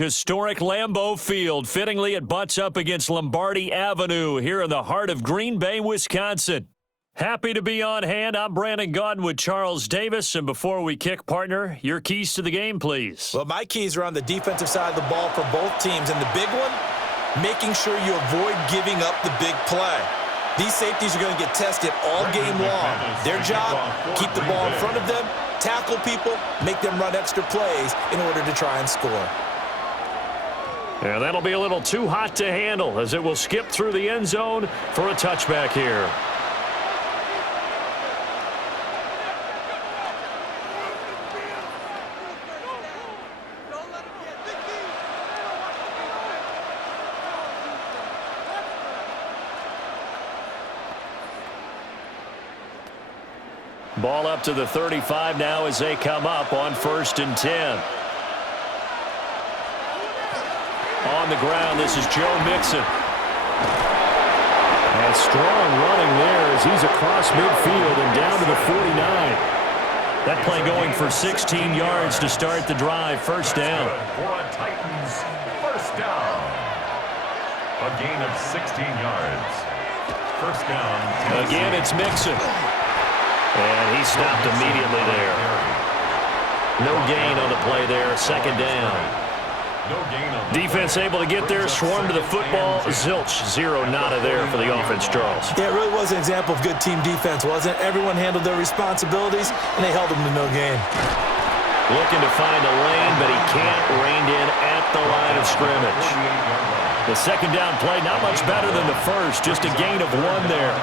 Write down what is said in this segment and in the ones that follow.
Historic Lambeau Field. Fittingly, it butts up against Lombardi Avenue here in the heart of Green Bay, Wisconsin. Happy to be on hand. I'm Brandon Gaudin with Charles Davis. And before we kick, partner, your keys to the game, please. Well, my keys are on the defensive side of the ball for both teams. And the big one, making sure you avoid giving up the big play. These safeties are going to get tested all game long. Their job, keep the ball in front of them, tackle people, make them run extra plays in order to try and score. Yeah, that'll be a little too hot to handle as it will skip through the end zone for a touchback here. Ball up to the 35 now as they come up on 1st and 10. On the ground, this is Joe Mixon. And strong running there as he's across midfield and down to the 49. That play going for 16 yards to start the drive. First down. For a Titans first down. A gain of 16 yards. First down. Again, it's Mixon. And he stopped immediately there. No gain on the play there. Second down. Defense able to get there, swarm to the football. Zilch, zero nada there for the offense, Charles. Yeah, it really was an example of good team defense, wasn't it? Everyone handled their responsibilities, and they held them to no gain. Looking to find a lane, but he can't rein in at the line of scrimmage. The second down play, not much better than the first, just a gain of 1 there.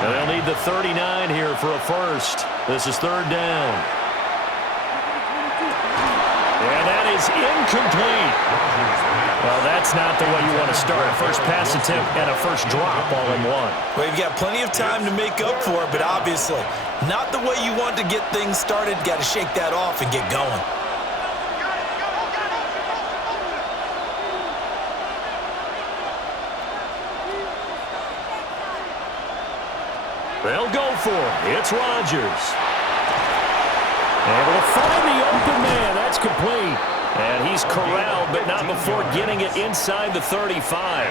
And they'll need the 39 here for a first. This is third down. And that is incomplete. Well, that's not the way you want to start. A first pass attempt and a first drop all in one. Well, you've got plenty of time to make up for it, but obviously not the way you want to get things started. Got to shake that off and get going. They'll go for it. It's Rodgers. Able to find the open man. That's complete. And he's corralled, but not before getting it inside the 35.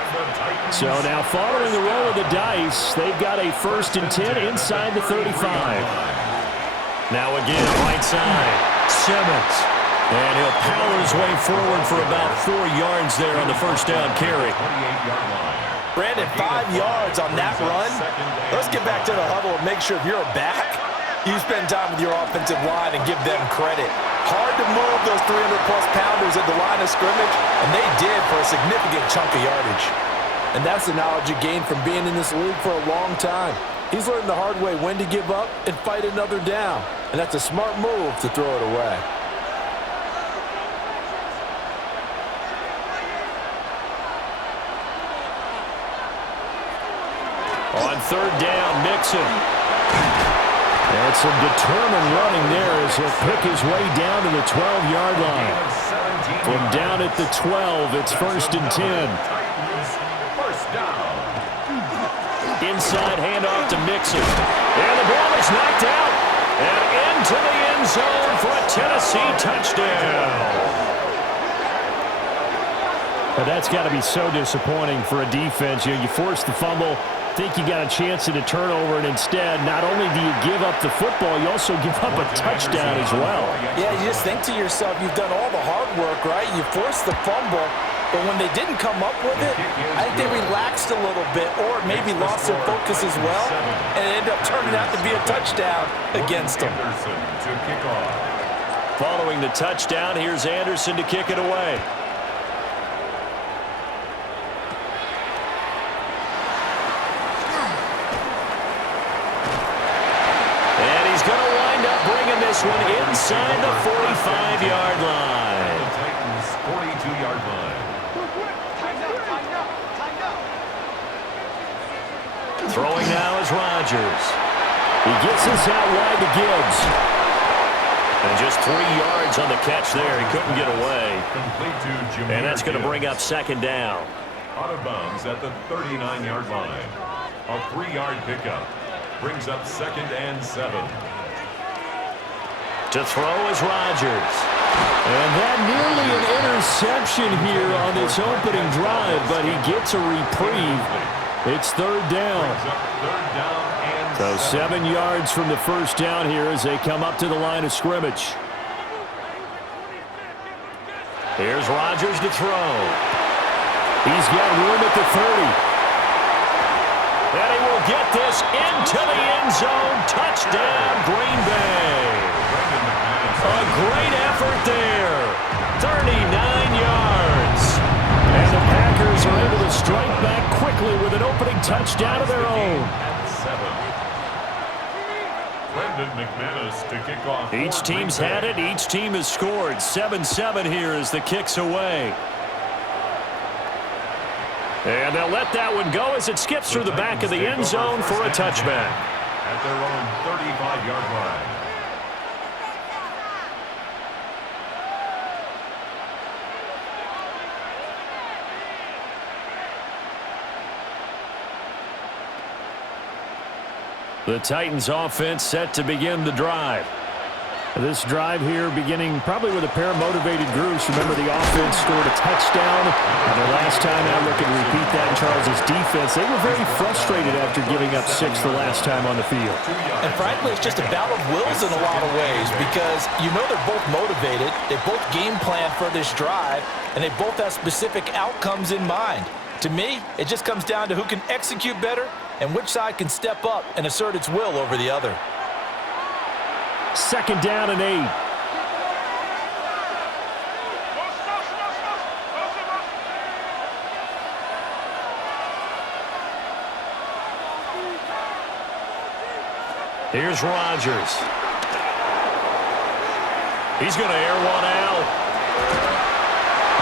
So now following the roll of the dice, they've got a 1st and 10 inside the 35. Now again, right side, Simmons. And he'll power his way forward for about 4 yards there on the first down carry. Brandon, 5 yards on that run. Let's get back to the huddle and make sure if you're a back, you spend time with your offensive line and give them credit. Hard to move those 300-plus pounders at the line of scrimmage, and they did for a significant chunk of yardage. And that's the knowledge you gain from being in this league for a long time. He's learned the hard way when to give up and fight another down, and that's a smart move to throw it away. On third down, Mixon. And some determined running there as he'll pick his way down to the 12-yard line. From down at the 12, it's 1st and 10. Inside handoff to Mixon. And the ball is knocked out. And into the end zone for a Tennessee touchdown. But that's got to be so disappointing for a defense. You force the fumble, think you got a chance at a turnover, and instead, not only do you give up the football, you also give up a touchdown as well. Yeah, you just think to yourself, you've done all the hard work, right? You forced the fumble, but when they didn't come up with it, I think they relaxed a little bit or maybe lost their focus as well, and it ended up turning out to be a touchdown against them. Following the touchdown, here's Anderson to kick it away. This one inside the 45-yard line. The Titans' 42-yard line. Throwing now is Rodgers. He gets this out wide to Gibbs. And just 3 yards on the catch there. He couldn't get away. And that's going to bring up second down. Out of bounds at the 39-yard line. A 3-yard pickup brings up 2nd and 7. To throw is Rodgers. And that nearly an interception here on this opening drive, but he gets a reprieve. It's third down. So 7 yards from the first down here as they come up to the line of scrimmage. Here's Rodgers to throw. He's got room at the 30. And he will get this into the end zone. Touchdown, Green Bay. A great effort there. 39 yards. And the Packers are able to strike back quickly with an opening touchdown of their own. Each team's had it. Each team has scored. 7-7 here as the kick's away. And they'll let that one go as it skips through the back of the end zone for a touchback. At their own 35-yard line. The Titans offense set to begin the drive. This drive here beginning probably with a pair of motivated groups. Remember, the offense scored a touchdown. And the last time out, looking to repeat that in Charles' defense, they were very frustrated after giving up 6 the last time on the field. And frankly, it's just a battle of wills in a lot of ways because you know they're both motivated. They both game plan for this drive, and they both have specific outcomes in mind. To me, it just comes down to who can execute better and which side can step up and assert its will over the other. 2nd down and 8. Here's Rodgers. He's going to air one out.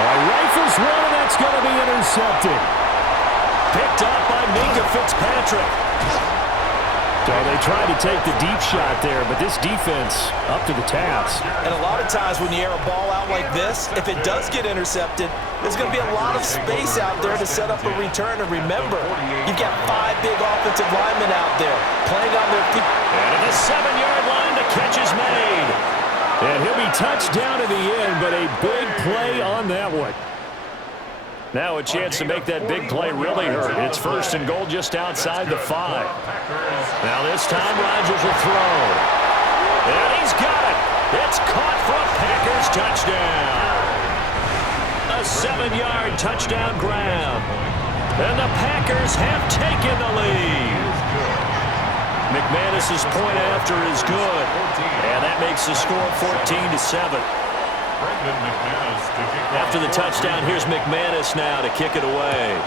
Rifles one, and that's going to be intercepted. Picked up by Minka Fitzpatrick. So they tried to take the deep shot there, but this defense up to the task. And a lot of times when you air a ball out like this, if it does get intercepted, there's going to be a lot of space out there to set up a return. And remember, you've got 5 big offensive linemen out there playing on their feet. And at the 7-yard line, the catch is made. And he'll be touched down to the end, but a big play on that one. Now a chance to make that big play really hurt. It's 1st and goal just outside the 5. Now this time Rodgers will throw. And he's got it. It's caught for a Packers touchdown. A 7-yard touchdown grab. And the Packers have taken the lead. McManus's point after is good. And that makes the score 14-7. After the touchdown, here's McManus now to kick it away.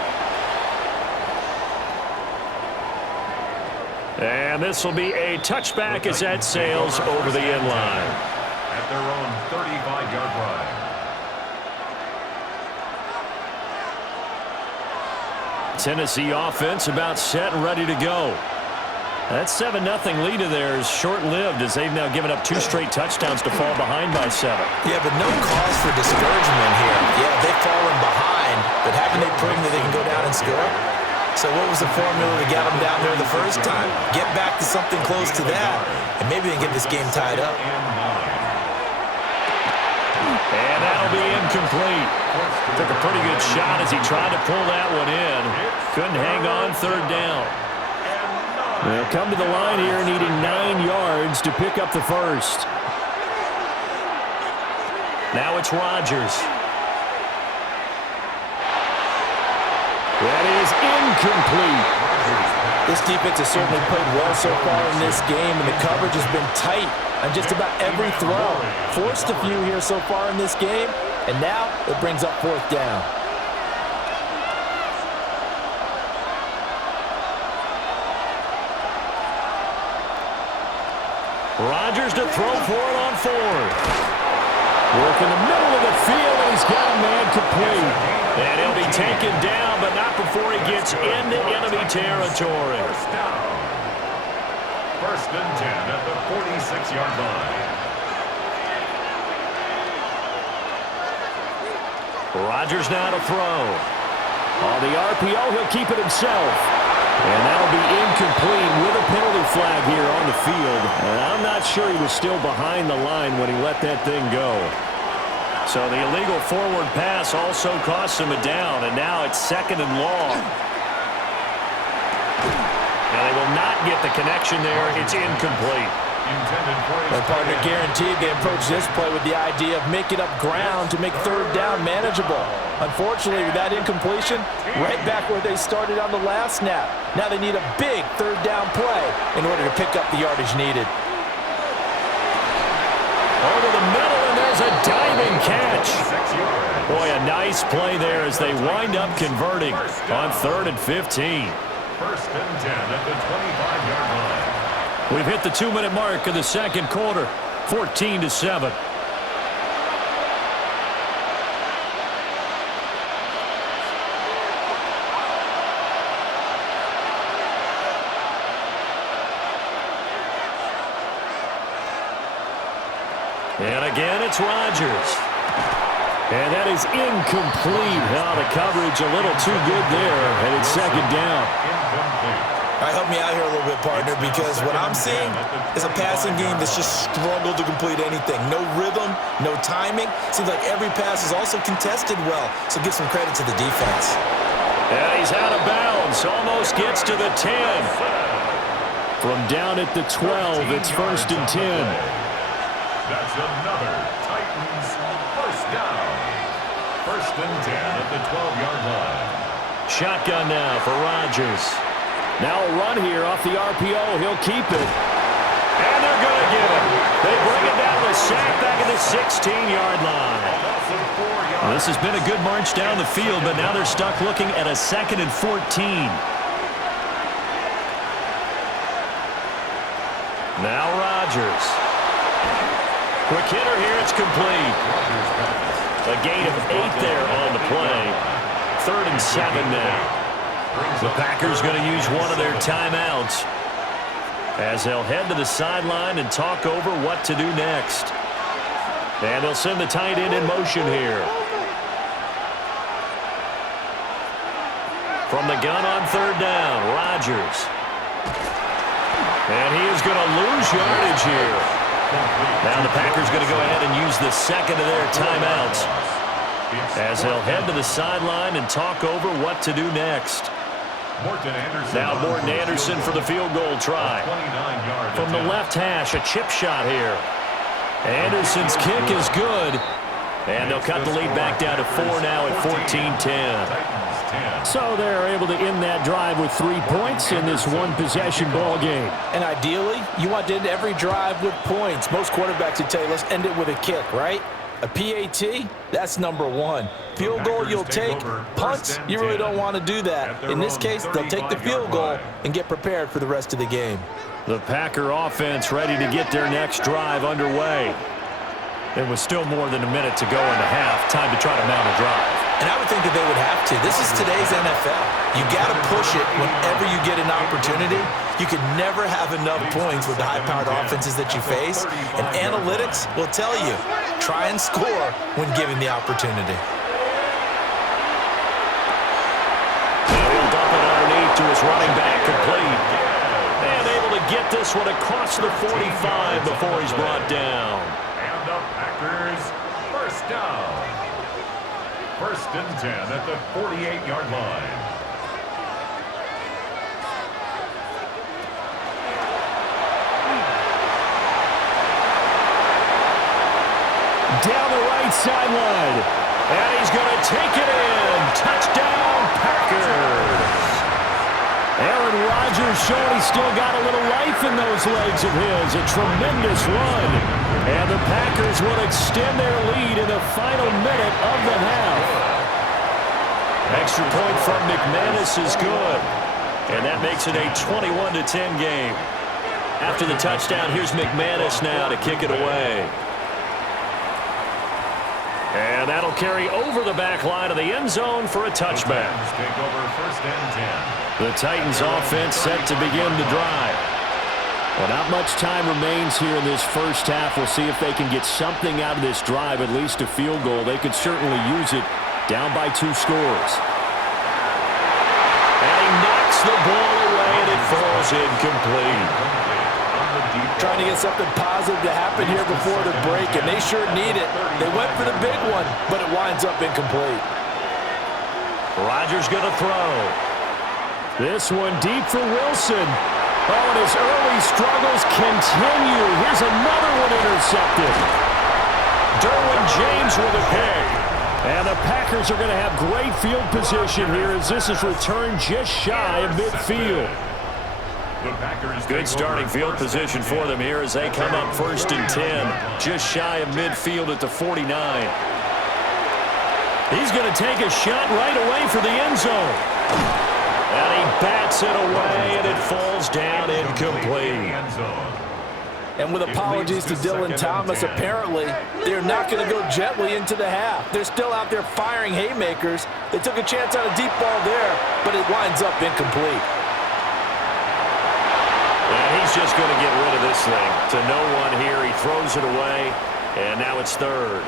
And this will be a touchback as that sails over the end line. At their own 35-yard line. Tennessee offense about set and ready to go. That 7-0 lead of theirs short-lived as they've now given up 2 straight touchdowns to fall behind by 7. Yeah, but no cause for discouragement here. Yeah, they've fallen behind, but haven't they proven that they can go down and score? So what was the formula to get them down there the first time? Get back to something close to that, and maybe they can get this game tied up. And that'll be incomplete. Took a pretty good shot as he tried to pull that one in. Couldn't hang on 3rd down. They'll come to the line here needing 9 yards to pick up the first. Now it's Rodgers. That is incomplete. This defense has certainly played well so far in this game, and the coverage has been tight on just about every throw. Forced a few here so far in this game, and now it brings up 4th down. Rodgers to throw for it on 4th. Work in the middle of the field, and he's got a man complete. And he'll be taken down, but not before he gets into enemy territory. 1st and 10 at the 46-yard line. Rodgers now to throw. On the RPO, he'll keep it himself. And that'll be incomplete with a penalty flag here on the field. And I'm not sure he was still behind the line when he let that thing go. So the illegal forward pass also costs him a down, and now it's 2nd and long. Now they will not get the connection there. It's incomplete. My partner guaranteed they approach this play with the idea of making up ground to make 3rd down manageable. Unfortunately, with that incompletion, right back where they started on the last snap. Now they need a big 3rd down play in order to pick up the yardage needed. Over the middle, and there's a diving catch. Boy, a nice play there as they wind up converting on 3rd and 15. 1st and 10 at the 25-yard line. We've hit the 2-minute mark of the 2nd quarter, 14-7. And again, it's Rodgers. And that is incomplete. Now the coverage a little too good there, and it's 2nd down. All right, help me out here a little bit, partner, because what I'm seeing is a passing game that's just struggled to complete anything. No rhythm, no timing. Seems like every pass is also contested well, so give some credit to the defense. And he's out of bounds. Almost gets to the 10. From down at the 12, it's 1st and 10. That's another Titans 1st down. 1st and 10 at the 12-yard line. Shotgun now for Rodgers. Now a run here off the RPO. He'll keep it. And they're going to get it. They bring it down the sack back at the 16-yard line. This has been a good march down the field, but now they're stuck looking at a 2nd and 14. Now Rodgers. Quick hitter here. It's complete. A gain of 8 there on the play. 3rd and 7 now. The Packers going to use one of their timeouts as they'll head to the sideline and talk over what to do next. And they'll send the tight end in motion here. From the gun on 3rd down, Rodgers. And he is going to lose yardage here. Now the Packers going to go ahead and use the 2nd of their timeouts as they'll head to the sideline and talk over what to do next. Now Morton Anderson for the field goal try. From the left hash, a chip shot here. Anderson's kick is good. And they'll cut the lead back down to 4 now at 14-10. So they're able to end that drive with 3 points in this one-possession ball game. And ideally, you want to end every drive with points. Most quarterbacks would tell you, let's end it with a kick, right? A PAT, that's number 1. Field goal you'll take. Punts, you really don't want to do that. In this case, they'll take the field goal and get prepared for the rest of the game. The Packer offense ready to get their next drive underway. There was still more than a minute to go in the half. Time to try to mount a drive. And I would think that they would have to. This is today's NFL. You got to push it whenever you get an opportunity. You can never have enough points with the high-powered offenses that you face. And analytics will tell you, try and score when given the opportunity. And he'll dump it underneath to his running back, complete. And able to get this one across the 45 before he's brought down. And the Packers 1st down. 1st and 10 at the 48-yard line. Down the right sideline. And he's going to take it in. Touchdown, Packers. Aaron Rodgers showing he's still got a little life in those legs of his. A tremendous run. And the Packers will extend their lead in the final minute of the half. Extra point from McManus is good. And that makes it a 21-10 game. After the touchdown, here's McManus now to kick it away. And that'll carry over the back line of the end zone for a touchback. Take over 1st and 10. The Titans offense set to begin the drive. Well, not much time remains here in this first half. We'll see if they can get something out of this drive, at least a field goal. They could certainly use it down by 2 scores. And he knocks the ball away, and it falls incomplete. Trying to get something positive to happen here before the break, and they sure need it. They went for the big one, but it winds up incomplete. Rodgers going to throw. This one deep for Wilson. Oh, and his early struggles continue. Here's another one intercepted. Derwin James with a pick. And the Packers are going to have great field position here as this is returned just shy of midfield. Good starting field position for them here as they come up 1st and 10, just shy of midfield at the 49. He's going to take a shot right away for the end zone. And he bats it away, and it falls down incomplete. And with apologies to Dylan Thomas, apparently they're not going to go gently into the half. They're still out there firing haymakers. They took a chance on a deep ball there, but it winds up incomplete. And he's just going to get rid of this thing to no one here. He throws it away, and now it's 3rd.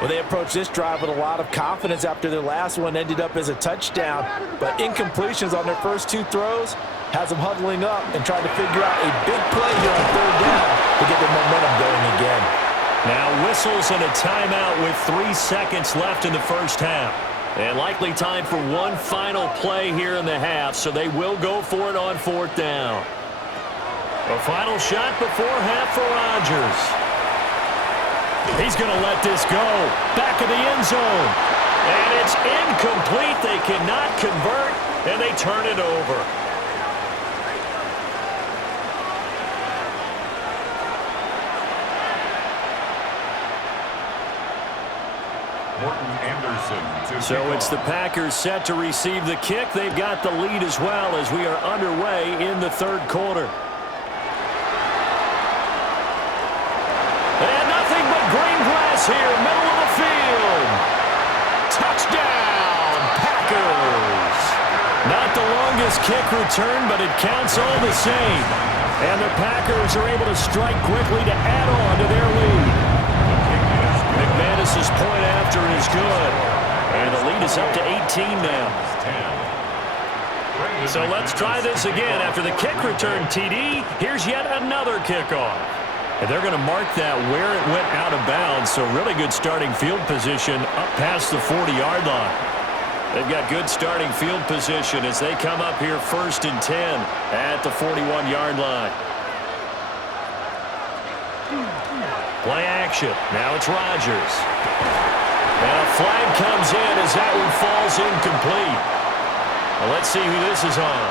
Well, they approached this drive with a lot of confidence after their last one ended up as a touchdown. But incompletions on their first 2 throws has them huddling up and trying to figure out a big play here on 3rd down to get their momentum going again. Now whistles and a timeout with 3 seconds left in the first half. And likely time for one final play here in the half, so they will go for it on 4th down. A final shot before half for Rodgers. He's going to let this go. Back of the end zone. And it's incomplete. They cannot convert, and they turn it over. So it's the Packers set to receive the kick. They've got the lead as well as we are underway in the 3rd quarter. And nothing but green grass here, middle of the field. Touchdown, Packers. Not the longest kick return, but it counts all the same. And the Packers are able to strike quickly to add on to their lead. McManus's point after is good. And the lead is up to 18 now. So let's try this again. After the kick return, TD, here's yet another kickoff. And they're going to mark that where it went out of bounds. So really good starting field position up past the 40-yard line. They've got good starting field position as they come up here 1st and 10 at the 41-yard line. Play action. Now it's Rodgers. And a flag comes in as that one falls incomplete. Well, let's see who this is on.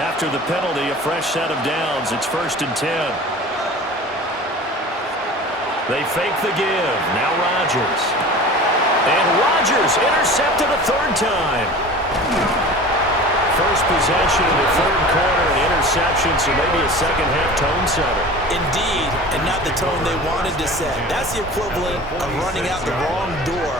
After the penalty, a fresh set of downs. It's 1st and 10. They fake the give. Now Rodgers. And Rodgers intercepted a 3rd time. First possession in the 3rd quarter, an interception, so maybe a second-half tone setter. Indeed, and not the tone they wanted to set. That's the equivalent of running out the wrong door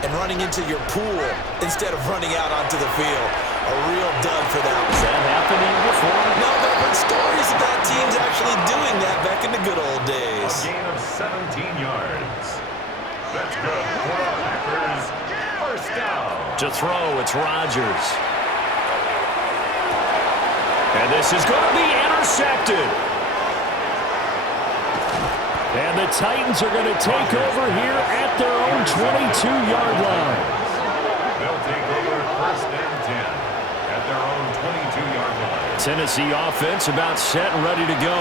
and running into your pool instead of running out onto the field. A real dud for that. Has that happened before? No, but I've heard stories about teams actually doing that back in the good old days. A gain of 17 yards. That's good for the Packers. 1st down. To throw, it's Rodgers. And this is going to be intercepted. And the Titans are going to take over here at their own 22-yard line. They'll take over 1st and 10 at their own 22-yard line. Tennessee offense about set and ready to go.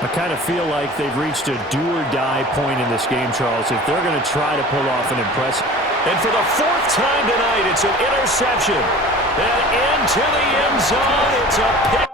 I kind of feel like they've reached a do-or-die point in this game, Charles, if they're going to try to pull off an impressive. And for the 4th time tonight, it's an interception. And into the end zone, it's a pick.